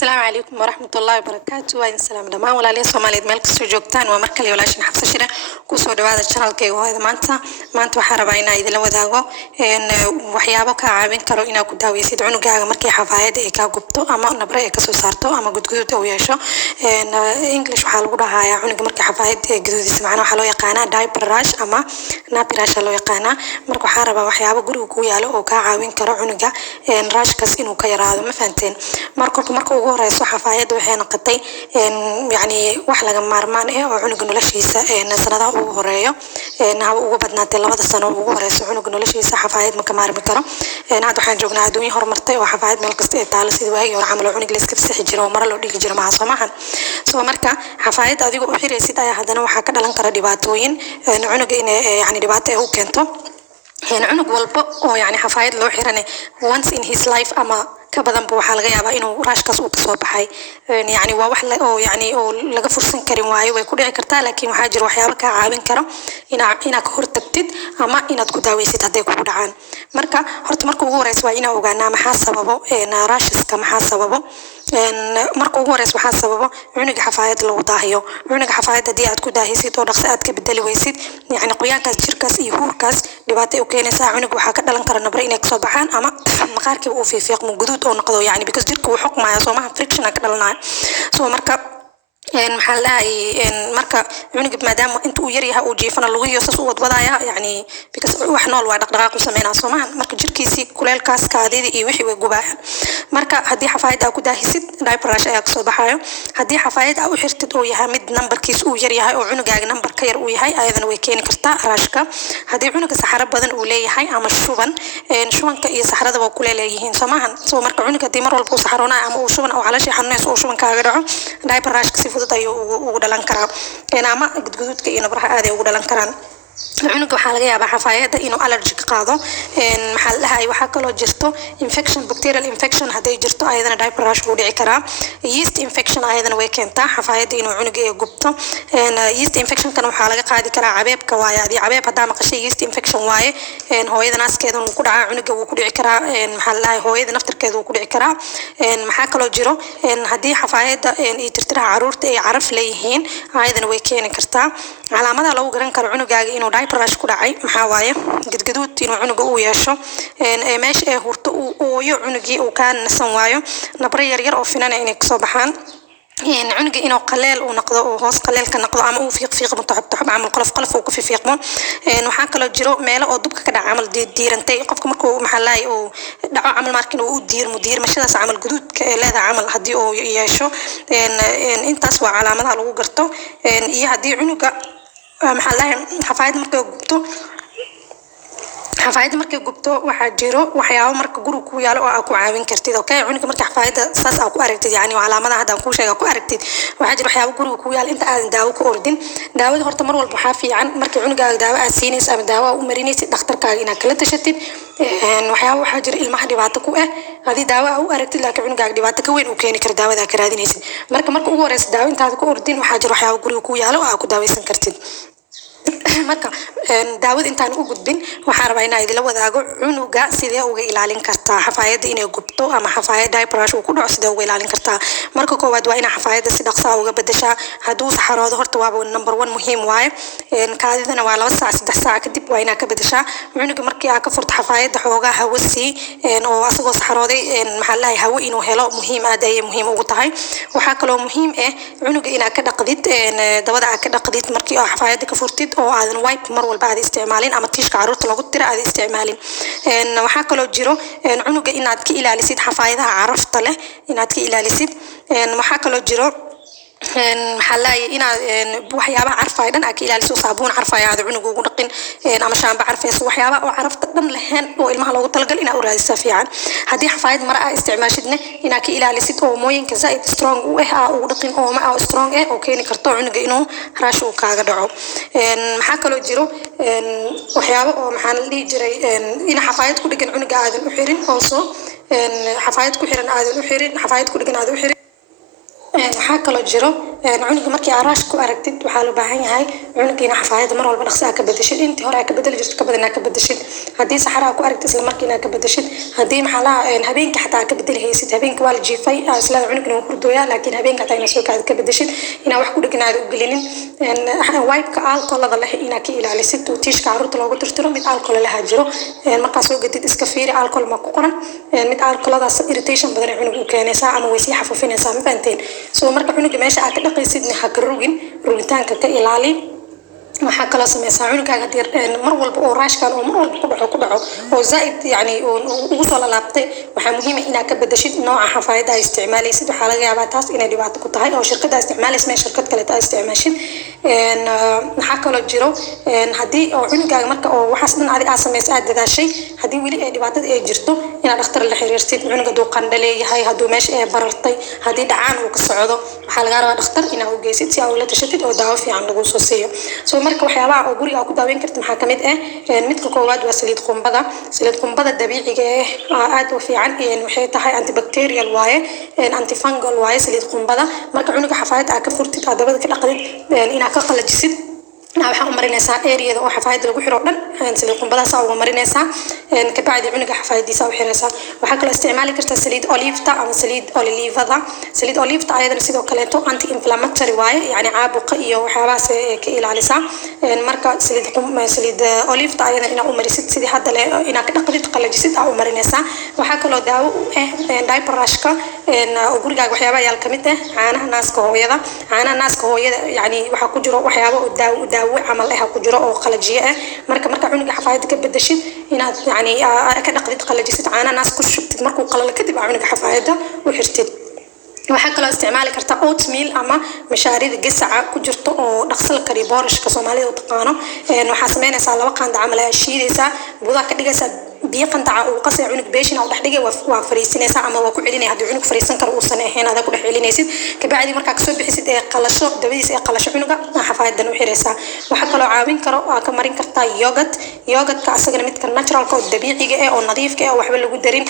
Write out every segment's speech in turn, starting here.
السلام عليكم ورحمة الله وبركاته. وين السلام دمان ولا ليه سوماليد ملك سوجوكتان ومركلي ولا شيء حفص شرة كوسو دبادة الشانل كي وهذا مانتا وحرباينا إذا لو ذاقو إن وحيابك عابين كرو إنا كداوي يسيد عنو جاga مركي حفايد إيكا قبتو أما نبرة إيكا سوسارتو أما قد أو يشو إن إنجليش وحالو ده هاي عنو مركي حفايد قد يسمعنا وحلو يقانا دايبر راش أما نابي راش لو يقانا مركو حربا وحيابك قرو كويالو أو كعابين كرو عنو جا إن راش كاس إنو كيرادو ما فهمتين مركو ورئيس حفايد وحين قطي يعني وحلا مارمان إيه وعنق نلشيسة سنة وهرية نهو وبدنا تلبد السنة ورئيس عنق نلشيسة حفايد مكمار بكرة هذا حين جونا عدوي هرمرتي وحفايد من القصة تعال سيدوهي ورعملوا عنق لسك بسح جرا ومرة لو ديك جرا مع صماحا سو مركا حفايد هذه وحير سيدا هذا وحكى لنا كرا دباتوين عنق يعني دباته هو كنتو عنق والبق يعني حفايد لو حيرني once in his life أما كبدن بوحة الغيابة إنه راش كسو كسو بحي يعني ووحلا أو يعني أو لقى فرصة كريم واي ويكون عكرتها لكن محاجر وحيابة كعابين كرم إنا كهور تبتد أما إنا تقداوي ستهدي كودعان مركا هرت مركو ورئيس وإنا وجانا محاسبه إن راشس كمحاسبه إن مركو ورئيس محاسبه عنق حفايد لو ضاهيو عنق حفايد دي أتكوداهي سيد ورقصات كبدلي ويسيد يعني قيان كاس شركاس يهور كاس دباتي وكينا ساعة عنق وحكا دلن كرنا برينا كصباحان أما مقارك وفي فيق موجود أو نقضوا يعني because جركوا حكم مع صومها friction أكلنا سو مركب إن محلها إن مركب عنق ما دام أنتوا يريها وجيفنا اللغية وصوت وضعها يعني because وإحنا الواحد دقائق وسمينا صومها مركب جركيسي كل الكاس كعديد يوحي وجباه مركب هدي حفايد أو كده هيسد دايبر راش أياك صباحها هدي حفايد أو حرت أو يهمد نمبر كيس أو يريها أو عنق على نمبر كير أو يهاي أيضا ويكين كرتا راشكا هدي عنق سحرة بدن أولي هاي أما الشوبن إن شوبن كي سحرة ده وكل ليهين صومها سو مركب عنق دي مرة البو سحرونا أما أو شوبن أو على شيء حناس أو شوبن كاغرعو دايبر راش كسيفو ودلان كرام أنا ما قد كأنه برا هذا ودلان كرام عنق وحالة يا بحفاية إنه ألرجيك قاضو إن محلها أي وحكة لو جرتو infection bacterial infection هذا جرتو أيضا دايبر راش ودي كرام yeast infection أيضا ويكنتا حفاية إنه عنق يجبتو إن yeast infection كانوا حالة قاعدة كرا عبيب كوايا دي عبيب هذا ما قشي yeast infection واي إن هو إذا ناس كذا وكل عنق وكل كرا إن محلها هو إذا نفتر كذا وكل كرا إن محاكة لو جرو إن هذه حفاية إن يترترها عرورت أي عرف ليهين أيضا ويكين كرتا على مدى لو جرن كانوا عنق إنه دايبر راش كراعي محاواية قد إنه عنق أو يشو إن ماش هورت أو يعنقي أو كان نسوايو نبري يرير أو فينا إنك صباحان يعني عنق إنه قليل ونقضه وهوس قليل كنقضه عم أو فيق متحب عمل قلف وكفي فيقمه إنه حاك لو جرو ماله أو دبك كده عمل دير أنتي قفكم مركو محلاي أو دعوا عمل ماركين أو مدير مش هذا عمل جدود لا عمل هدي أو يشو إن أنت أسوأ علامات على وجرته إن هدي عنق محلاي حفايد مركو جبتو حفايد مركب جبتو وحجرو وحياو مركب جرو كويالو أكو عاوين كرتيد أوكي عنك مركب حفايد ساس أكو أركتيد يعني وعلى مدى هذا أكو شيء أكو أركتيد وحجرو حياو جرو كويال أنت داو كأردن داو هرت مرة والبحافي عن مركب عنك داو أسينيس أم داو ومرينيس دكتور كاجينا كلا تشتت وحياو حجر المحدي بعتكو هذه داو أو أركتيد لكن عنك دبعتك وين وكيني كرداو ذاك رادينيس مركب ورس داو أنت هذا كأردن وحجرو حياو جرو كويالو أكو داو يسنكرتيد marka daawad intaan u gudbin waxaan rabaa inaan idin la wadaago cunuga sidee uga ilaalin kartaa xafaayada inay gubto ama xafaayada diaperash uu ku dhaco sidee uga ilaalin kartaa marka koowaad waa in xafaayada si dhaqso ah uga bedeshaa haduu saxaroodo horta waa number 1 muhiim waaye kaadidana waa 2 saac 3 saac kadib waa inaad ka bedeshaa cunuga markii aad ka furto xafaayada xoogaa hawo si oo asagoo saxarooday maxaa la hawo inuu helo muhiim aad ay muhiim ugu tahay waxa kale oo muhiim ah cunuga inaad ka dhaqdid dabada aad ka dhaqdid markii aad xafaayada ka furtid oo aadan wipe mar walba aad isticmaalin ama tiishka caruurta lagu tira aad isticmaalin waxa kale oo jiro cunuga inaad ka ilaalisid xafaayadaha carafta leh inaad ka ilaalisid waxa kale oo jiro محلاي إنا وحيابا عرفة إذا أكيد على صابون عرفة هذا عنق ونقين أما شامب عرفة وحيابا وعرفت دم لهن والمها لو تلقى إنا أوراد السفيان هذه حفايد مرأة استعمال شدنا إنا أكيد على ست أو موين كزايد سترونج وإها ونقين أو ما أو سترونج أوكي نكرتو عنق إنه راشو كاغدعو محاكلو جرو وحيابا ومحل جري إنا حفايد كل جن عنق هذا الأحيرين أوصو حفايد كل حيران هذا الأحيرين حفايد كل جن هذا الأحيرين waxaa kaloo jiro cunuga markii araash ku aragtid waxaa loo baahan yahay cunuga in xafaayada mar walba dhaqso ka bedeshid intii hore ka bedeli jirtay ka badan ka bedeshid hadii saxara ku aragtid isla markiina ka bedeshid hadii maxaa la habeenka xataa ka bedeli haysid habeenka waa la jiifay isla cunuga uu hurdooya laakiin habeenka xataa inaa soo kacad ka bedeshid inaa wax ku dhiganaad u gelinin wipe-ka alcohol-da leh inaa ka ilaalisid oo tiishka carruurta loogu tirtiro mid alcohol leh jiro markaa soo gadid iska fiiri alcohol ma ku qoran mid alcohol-daas irritation badan cunuga u keenaysaa ama way sii xafufinaysaa ma fahanteen soo marka cunuga meesha aad ka dhaqaysidna ha ka rugitaanka ka ilaali waxaa kaloo sameysaa cunugaaga mar walba oo raashkan oo mar walba ku dhaco oo zaaid yani ugu soo laabtay waxaa muhiim ah inaad ka bedeshid nooca xafaayada ay isticmaalaysid waxaa laga yaabaa taas inay dhibaato ku tahay oo shirkada isticmaalaysa ma shirkad kale ay isticmaashid waxaa kaloo jiro hadii oo cunugaaga marka oo waxaas dhan aad sameysay aad dadaashay hadii weli ay dhibaatada ay jirto inaad dhakhtar la xiriirtid cunuga duu qandho leeyahay haduu meesha ay barartay hadii dhacaan uu ka socdo waxaa laga rabaa dhakhtar inaad u geysid si aad ula tashatid oo daawo fiican lagu soo siiyo soo marka waxyaabaha oo guriga ku daaweyn karta maxaa kamid ah midka koowaad waa saliid qumbada dabiiciga ah aad u fiican waxay tahay antibacterial waaye antifungal waaye saliid qumbada marka cunuga xafaayada aad ka furtid aad dabada ka dhaqdid inaad ka qalajisid waxaa u marinaysaa areada oo xafaayada lagu xiro dhan saliid qumbadaas uga marinaysaa kabacdi cunuga xafaayadiisa u xiraysaa waxaa kaloo isticmaali kartaa saliid oliveta ama saliid olivada saliid oliveta ayadana sidoo kaleeto anti inflammatory waaye yani caabuqa iyo waxyaabahaas ka ilaalisaa marka saliid oliveta ayadana inaa u marisid sidii hadda le inaa ka dhaqdid qalajisid aa u marinaysaa waxaa kaloo daawo u ah diaper rashka oo gurigaaga waxyaabaha yaal kamid ah caanaha naaska hooyada yani waxaa ku jiro waxyaaba daawo camal ah ku jiro oo qalajiye ah marka cunuga xafaayada ka bedeshid inaad yani ka dhaqdid qalajisid caanaha naas ku shubtid markuu qalalo kadib cunuga xafaayada u xirtid waxaa kaloo isticmaali kartaa oatmeal ama mashaarida gasaca ku jirto oo dhaqsal kari boorashka Soomaalida u taqaano waxaa sameynaysaa laba qaanda camal ay shiidaysaa budaa ka dhigaysaa biyo qandaca oo qasay cunug beeshina u dhaxdhigay waa fariisinaysaa ama waa ku celinay hadii cunug fariisan karo uu san ahayn aad ku dhex celinaysid kabacdi markaa ka soo bixisid ee qalasho dabadiisa ee qalasho cunuga xafaayadan u xiraysaa waxa kaloo caawin karo ka marin kartaa yogurt-ka asagana midka naturalka oo dabiiciga ah oo nadiifka ah oo waxba lagu darin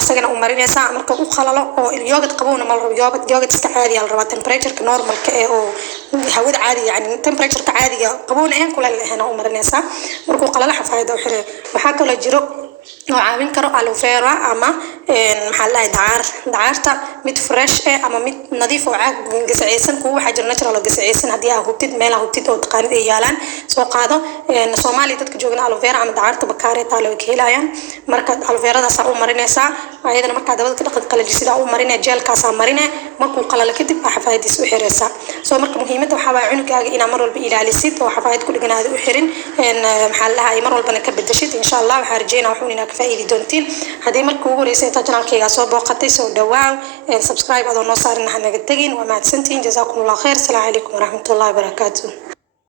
asagana u marinaysaa marka uu qalalo oo yogurt qabowna ma rabo yogurt iska caadi ah la rabaa temperature-ka normalka ah oo hawada caadi yani temperature-ka caadiga qabowna aan kuleel ahayn u marinaysaa markuu qalalo xafaayada u xiray waxaa kaloo jiro oo caawin karo aloe vera ama maxaa la dacaarta mid fresh ama mid nadiif oo caag gasacaysan kuwa waxaa jira natural oo gasacaysan hadii aad hubtid meel aad hubtid oo taqaanid ay yaalaan soo qaado Soomaali dadka joogana aloe vera ama dacaarta bakaare taalo ay ka helayaan marka aloe vera saa u marinaysaa ayadana marka dabada ka dhaqid qalajisida u marinay jeelkaas marinay markuu qalalo kadib xafaayadiis u xiraysaa soo marka muhiimadda waxa waa cunugaaga inaad mar walba ilaalisid oo xafaayad ku dhiganaad u xirin maxaa la mar walbana ka bedeshid insha Allah waxa rajeynaa inaa ka faa'iidi doontiin hadii markii ugu horeysay channelkayga soo booqatay soo dhawaaw subscribe adoo noo saarin naga tagin waa mahadsantiin jazakumullahu khair assalamu alaykum wa rahmatullahi wa barakatuh